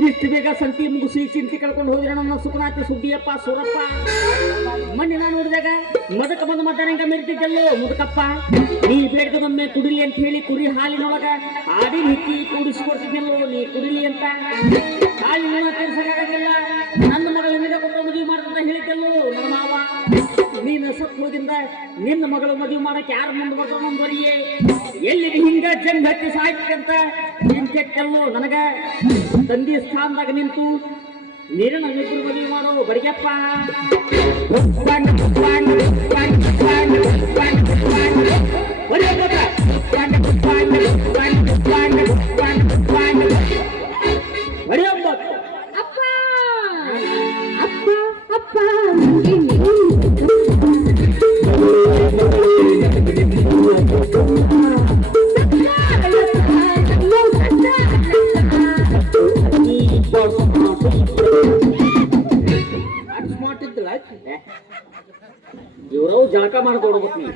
ಇಷ್ಟು ಬೇಗ ಸಂತಿ ಮುಗಿಸಿ ಚಿಂತೆ ಕಳ್ಕೊಂಡು ಹೋದ್ರೆ ನನ್ನ ಸುಖನಾಥ ಸುಡ್ಡಿಯಪ್ಪ ಸೂರಪ್ಪ. ನಾನು ನೋಡಿದಾಗ ಮದಕ ಬಂದು ಮಾತಾಡಂಗ ಮೆರಿತಿದ್ದಲ್ಲೋ ಮುದಕಪ್ಪ. ನೀ ಬೇಡದೊಮ್ಮೆ ಕುಡಿಲಿ ಅಂತ ಹೇಳಿ ಕುರಿ ಹಾಲಿನೊಳಗ ಆಡಿ ಹಿಕ್ಕಿ ಕೂಡಿಸಿಕೊಡ್ತಿದ್ದಲ್ಲೋ ನೀ ಕುಡಿಲಿ ಅಂತ. ಹಾಲಿನ ತೀರ್ಸಕ್ಕಾಗಲ್ಲ ನನ್ನ ಮಗಳ ನಿನ್ನ ಕೊಟ್ಟ ಮದುವೆ ಮಾಡ್ತಂತ ಹೇಳಿದ್ದಲ್ಲೋ ನನ್ನ ಮಾವ. ನೀನು ಸತ್ವದಿಂದ ನಿನ್ನ ಮಗಳು ಮದುವೆ ಮಾಡಕ್ಕೆ ಯಾರು ಮುಂದೆ ಬರ್ತಾರ ಬರಿಯೇ ಎಲ್ಲಿಗೆ ಹಿಂಗ ಜಂಗ್ ಹಚ್ಚಿ ಸಾಯ್ತಂತ ಕಲ್ಲು ನನಗ ತಂದಿ ಸ್ಥಾನದಾಗ ನಿಂತು ನೀರಿನ ಇಬ್ಬರು ಮದುವೆ ಮಾಡೋ ಬಡಿಗೆಪ್ಪ ಇವ್ರವು ಜಳಕ ಮಾಡ್ಕೊಡ್ಬೇಕು ನೀವು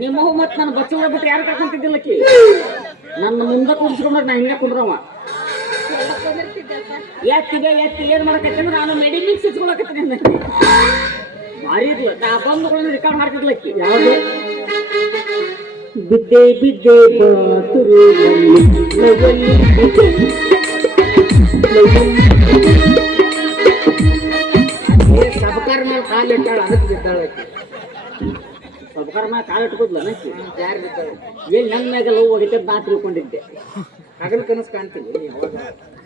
ನಿಮ್ಮ ಮತ್ ನನ್ನ ಬಚ್ಚ ಬಿಟ್ಟು ಯಾರು ಕರ್ಕೊಂತಿದ್ದಿಲ್ಲಕ್ಕಿ ನನ್ನ ಮುಂದೆ ಕೂರಿಸ್ಕೊಂಡ್ರೆ ನಾ ಹಿಂಗೆ ಕುಂದ್ರವ ಎತ್ತಿದೆ ಎತ್ತಿ ಏನ್ ಮಾಡಕತ್ತೆ ನಾನು ಮೆಡಿ ಮಿಕ್ಸ್ ಭಾರಿ ನಾ ಬಂದು ರೆಕಾರ್ಡ್ ಮಾಡ್ತಿದ್ಲಕ್ಕಿ ಯಾವುದು? ಬಿದ್ದೆ ಬಿದ್ದೆ ಬಾತುರು ಇಟ್ಟಾಳ ಅದಕ್ಕೆ ಬಿದ್ದಾಳೆ ಸಬಕಾರ ಮೇಲೆ ಕಾಲು ಇಟ್ಕೋದ್ಲ ಯಾರು ಬಿದ್ದಾಳೆ ಏನ್ ನನ್ನ ಮ್ಯಾಗ ಲವ್ ಹೊಡಿತದ ನಾ ತಿಳ್ಕೊಂಡಿದ್ದೆ. ಹಗಲ್ ಕನಸು ಕಾಣ್ತೀನಿ ಯಾವಾಗ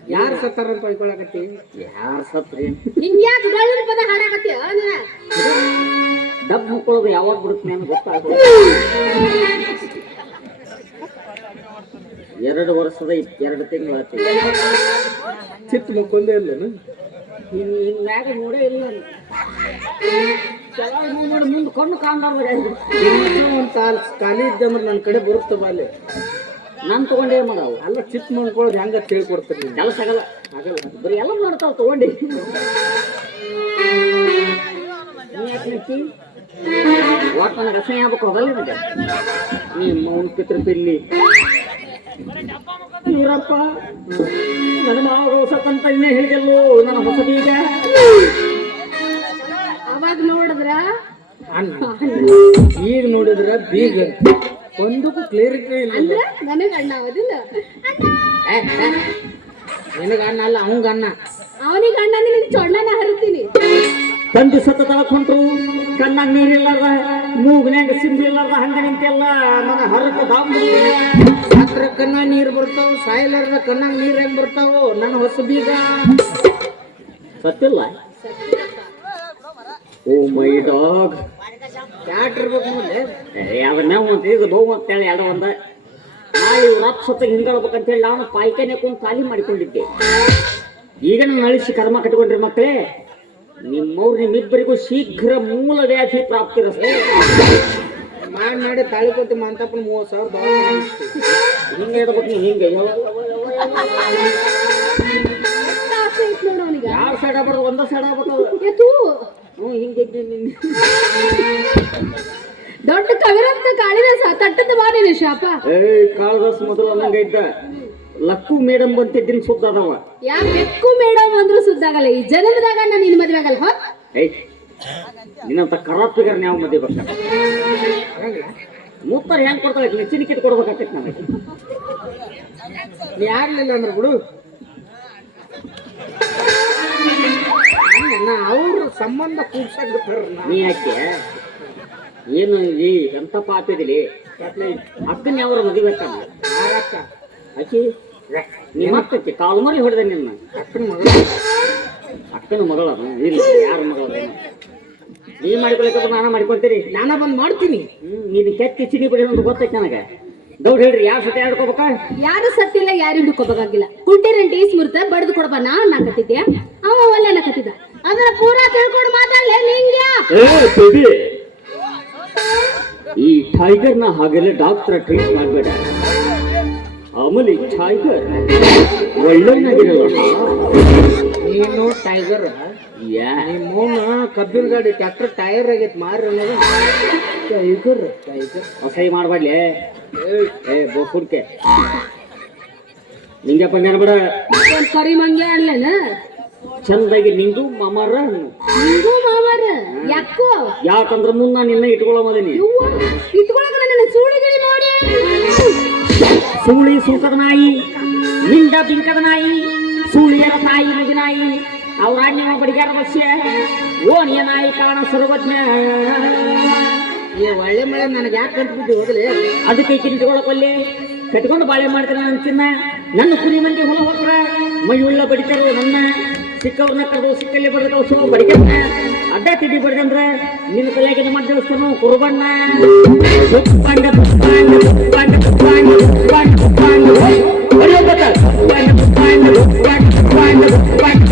ಯಾರು ಸತ್ತಾರಂತ ಹೊಯ್ಕೊಳಕತ್ತಿ ಯಾರು ಸತ್ರಿ? ನಿಂಗ್ಯಾಕ್ ಡೊಳ್ಳಿನ ಪದ ಹಾಡಾಕತ್ತೀಯ ನೀನ? ಡಬ್ ಮುಕ್ಕೊಳ್ಳೋದು ಯಾವಾಗ ಬಿಡುತ್ತೆ ಅಂತ ಗೊತ್ತಾಗ ಎರಡು ವರ್ಷದ ಎರಡು ತಿಂಗಳು ಆಯ್ತು. ಚಿತ್ತ ಮುಕ್ಕೊಂದೇ ಇಲ್ಲನು ಇನ್ ಇನ್ ಮ್ಯಾಗ ನೋಡೇ ಇಲ್ಲ ನಾನು. ಕೆಳಗ್ ನೋಡ್ ಮುಂದೆ ಕಣ್ಣು ಕಾಣ್ಲಾರ್ದ ಒಂದು ಕಾಲ್ ಖಾಲಿ ಇದ್ದಂದ್ರೆ ನನ್ನ ಕಡೆ ಬರುತ್ತವ ಅಲ್ಲಿ. ನಾನು ತಗೊಂಡೇ ಮಾಡವು ಅಲ್ಲ ಚಿಪ್ ಮಾಡ್ಕೊಳ್ಳೋದು ಹೆಂಗ ತಿಳ್ಕೊಡ್ತೀರಿ ನೀವು ಕೆಲಸ ಆಗಲ್ಲ. ಆಗಲ್ಲ ಬರೀ ಎಲ್ಲ ಮಾಡ್ತಾವ ತಗೊಂಡಿ. ಒಟ್ಟು ನನಗೆ ಅಸಹ್ಯ ಆಗ್ಬೇಕು ಹೋಗಲ್ಲ ನಿಮಗೆ ನೀ ಮೌನ ಪಿತೃ ಪಿಲ್ಲಿ. ಇವರಪ್ಪ ನನ್ನ ಮಾವ ಸತ್ತಂತ ಇನ್ನೇ ಹೇಳಿದೆಲ್ಲೋ ನನ್ನ ಹೊಸ ಬೀಗ. ಅವಾಗ ನೋಡಿದ್ರ? ಅಣ್ಣ ಈಗ ನೋಡಿದ್ರ ಬೀಗ. ಒಂದಕ್ಕೂ ಕ್ಲಿಯರಿಟಿ ಇಲ್ಲ. ಅಂದ್ರೆ ನನಗ ಅಣ್ಣ ಅವದಿಲ್ಲ ನಿನಗ ಅಣ್ಣ ಅಲ್ಲ ಅವಂಗ ಅಣ್ಣ. ಅವನಿಗೆ ಅಣ್ಣ ನಿನ್ನ ಚೊಣ್ಣನ ಹರಿತೀನಿ. ತಂದು ಸತ್ತ ತಳ್ಕೊಂಡ್ರು ಕಣ್ಣ ನೀರಿಲ್ಲಾರ್ದ ಮೂಗ್ನ್ಯಾಗ ಸಿಂಬಿಲ್ಲಾರ್ದ ಹಂಗ ನಿಂತೆಲ್ಲ. ನನ್ನ ಹರಕ ದಾಂಬು ಹತ್ರ ಕನ್ನ ನೀರು ಬರ್ತಾವ ಸಾಯಲಾರ್ದ ಕಣ್ಣಾಗ ನೀರ್ ಹೆಂಗ್ ಬರ್ತಾವ ನನ್ನ ಹೊಸ ಬೀಗ. ಸತ್ತಿಲ್ಲ ಓ ಮೈ ಡಾಗ್. ಹಿಂಗಳ್ಬೇಕಂತ ಹೇಳಿ ಒಂದು ಇದು ಬಹು ಅಂತೇಳಿ ಎರಡು ಒಂದ. ನಾಳೆ ಇವ್ರ ಅಪ್ಪ ಸತ್ತ ಹಿಂಗಾಳ್ಬೇಕಂತೇಳಿ ನಾನು ಪಾಯ್ಕೆನೆ ಕುಂತು ಖಾಲಿ ಮಾಡಿಕೊಂಡಿದ್ದೆ. ಈಗ ನಾನು ನಳಿಸಿ ಕರ್ಮ ಕಟ್ಕೊಂಡ್ರಿ ಮಕ್ಕಳೇ ನಿಮ್ಮವ್ರು ನಿಮ್ಮಿಬ್ಬರಿಗೂ ಶೀಘ್ರ ಮೂಲ ವ್ಯಾಧಿ ಪ್ರಾಪ್ತಿರಸ್ತೆ. ಮಾಡಿ ಮಾಡಿ ತಾಳಿ ಕೊಟ್ಟು ಮಂತಪ್ಪನ ಮೂವತ್ತು ಸಾವಿರ ಹಿಂಗೆ ಹಿಂಗೆ. ಯಾರು ಸೈಡ್ ಆಗ್ಬಾರ್ದು ಒಂದ ಸೈಡ್ ಆಗ್ಬೇಕು ಹ್ಞೂ ಹಿಂಗೆ ದೊಡ್ಡ ಕವಿರಂತ ಕಾಳಿದಾಸ ತಟ್ಟದ ಬಾ ನೀನು ಶಾಪ. ಏಯ್ ಕಾಳಿದಾಸ ಮೊದಲು ಅನ್ನಂಗ ಇದ್ದ. ಲಕ್ಕು ಮೇಡಮ್ ಬಂತಿದ್ದೀನಿ ಅದಾವ. ಯಾ ಬೆಕ್ಕು ಮೇಡಮ್ ಅಂದ್ರೂ ಸುದ್ದಾಗಲ್ಲ. ಈ ಜನ್ಮದಾಗ ನಾನು ನಿನ್ನ ಮದ್ವೆ ಆಗಲ್ಲ ಹೋ? ಏಯ್ ನಿನ್ನಂತ ಕರಾಪಿಗರ್ ನಾವು ಮಧ್ಯೆ ಬರ್ತಾರೆ? ಮುತ್ತರ ಹೆಂಗ್ ಕೊಡ್ತಾರೆ? ನೆಚ್ಚಿನ ಕೊಡ್ಬೇಕಾಗ್ತೈತೆ ನನಗೆ ನೀ ಆಗ್ಲಿಲ್ಲ ಅಂದ್ರೆ ಬಿಡು. ಅವ್ರ ಸಂಬಂಧ ಕೂಡ್ಸಕ್ ನೀ. ಯಾಕೆ? ಏನು ಈ ಎಂತ ಪಾಪಿದಿಲಿ ಅಕ್ಕನ ಯಾವ್ರ ಮದುವೆ ಅಕ್ಕ ಆಕಿ? ನಿಮ್ಮ ಅಕ್ಕಕ್ಕೆ ಕಾಲು ಮರಿ ಹೊಡೆದ ನಿನ್ನ. ಅಕ್ಕನ ಮಗಳ. ಅಕ್ಕನ ಮಗಳ ಇಲ್ಲ ಯಾರ ಮಗಳ ನೀ ಮಾಡ್ಕೊಳಕ್ಕೆ ನಾನು ಮಾಡ್ಕೊಳ್ತೀರಿ ನಾನ ಬಂದ್ ಮಾಡ್ತೀನಿ. ಹ್ಮ್ ನೀನು ಕೆತ್ತಿ ಚಿನಿ ಬಿಡಿ ಅಂತ ಗೊತ್ತೈತೆ ನನಗೆ. ದೌಡ್ ಹೇಳ್ರಿ ಯಾವ ಸತಿ ಆಡ್ಕೋಬೇಕಾ? ಯಾರು ಸತ್ತಿಲ್ಲ ಯಾರು ಹಿಡ್ಕೋಬೇಕಾಗಿಲ್ಲ. ಈ ಸ್ಮೃತ ಬಡ್ದು ಕೊಡಬ ನಾ ಕತ್ತಿದ್ಯಾ ಅವ ಒಳ್ಳೆ ಕತ್ತಿದ ಅದರ ಪೂರಾ ತಿಳ್ಕೊಂಡು ಮಾತಾಡ್ಲೆ ನಿಂಗೆ ಈ ಟೈಗರ್ ಟೈಗರ್ನ ಹಾಗೆಲ್ಲ ಡಾಕ್ಟರ್ ಟ್ರೀಟ್ ಮಾಡ್ಬೇಡ. ಅಮಲಿ ಟೈಗರ್ ಒಳ್ಳೆನಾಗಿರಲ್ಲ ನೀನು ಟೈಗರ್. ನಿಮ್ಮ ಕಬ್ಬಿನ ಗಾಡಿ ಟ್ರ್ಯಾಕ್ಟರ್ ಟೈರ್ ಆಗೈತೆ ಮಾರ್ರಿ ಅನ್ನೋದು. ಟೈಗರ್ ಟೈಗರ್ ಅಸಹ್ಯ ಮಾಡಬಾಡ್ಲಿ. ಏ ಬೋಸುಡ್ಕೆ ನಿಂಗಪ್ಪ ನೆನಬೇಡ ಒಂದ್ ಕರಿ ಮಂಗೆ ಅನ್ಲೇನ? ಚಂದಾಗಿ ನಿಂದು ಮಾಮಾರ ನಿಂದು ಮಾಮಾರ? ಯಾಕೋ? ಯಾಕಂದ್ರ ಮುಂದ ನಾನು ನಿನ್ನ ಇಟ್ಕೊಳ್ಳೋ ಮದನಿ ಇವ್ವ ಇಟ್ಕೊಳಕ ನನ್ನ ಸೂಳಿಗಿಳಿ ನೋಡಿ ಸೂಳಿ ಸೂಕದ ನಾಯಿ ನಿಂದ ಬಿಂಕದ ನಾಯಿ ಸೂಳಿಯರ ತಾಯಿ ಮಗಿ ನಾಯಿ. ಅವ್ರ ಅಣ್ಣ ಬಡಿಗಾರ ಬಸ್ಯ ಓ ನಾಯಿ ಕಾಣ ಸರ್ವಜ್ಞ ಈ ಒಳ್ಳೆ ಮಳೆ ನನಗೆ ಯಾಕೆ ಕಂಟ್ಬಿಟ್ಟು ಹೋಗಲಿ. ಅದಕ್ಕೆ ಕಿರಿಟ್ಕೊಳಕೊಲ್ಲಿ ಕಟ್ಕೊಂಡು ಬಾಳೆ ಮಾಡ್ತಾರೆ ನನ್ನ ಚಿನ್ನ. ನನ್ನ ಕುರಿ ಮಂದಿ ಹೊಲ ಹೋಗ್ರ ಉಳ್ಳ ಬಡಿತಾರೋ ನನ್ನ. ಸಿಕ್ಕವ್ರನ್ನ ಕರೆದು ಸಿಕ್ಕಲ್ಲಿ ಬಡ್ದ ಸೋ ಬಡಿಕನ್ನ ಅಡ್ಡ ತಿಡಿ ಬಡ್ದಂದ್ರ ನಿನ್ನ ಕಲೆಯಾಗಿನ ದೇವಸ್ಥಾನ ಕುರುಬಣ್ಣ. ತುಪ್ಪಂಡ ತುಪ್ಪಂಡ ತುಪ್ಪಂಡ ತುಪ್ಪಂಡ ತುಪ್ಪಂಡ ತುಪ್ಪಂಡ ಹೊಡೆಯೋ ಗೊತ್ತ? ತುಪ್ಪಂಡ ತುಪ್ಪಂಡ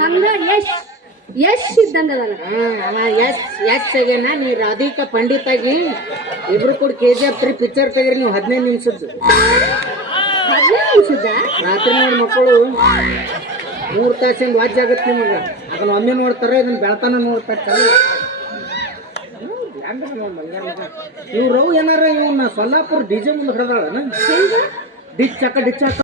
ಹಂಗ ಯಶ್ ಯಶ್ ಇದ್ದಂಗ ಅವ ಆಗ್ಯಾನ ನೀ ರಾಧಿಕಾ ಪಂಡಿತಾಗಿ ಇಬ್ರು ಕೂಡ K G F three picture ತೆಗೀರಿ ನೀವು ಹದಿನೈದು ನಿಮಿಷದ್ದು. ಹದಿನೈದು ನಿಮಿಷದ ರಾತ್ರಿ ನೋಡಿ ಮಕ್ಕಳು ಮೂರು ತಾಸಿಂದ ವಾಜ್ ಆಗತ್ತೆ ನಿಮಗೆ. ಅದನ್ನ ಒಮ್ಮೆ ನೋಡ್ತಾರೆ ಇದನ್ನ ಬೆಳತನ ನೋಡ್ತಾರೆ. ಇವ್ರವ್ ಇವ್ರು ಏನಾರ ಇವನ್ನ ಸೊಲ್ಲಾಪುರ ಡಿಜೆ ಮುಂದೆ ಹಿಡ್ದಾಳ ಡಿಚ್ ಹಾಕ ಡಿಚ್ ಚಕ್ಕ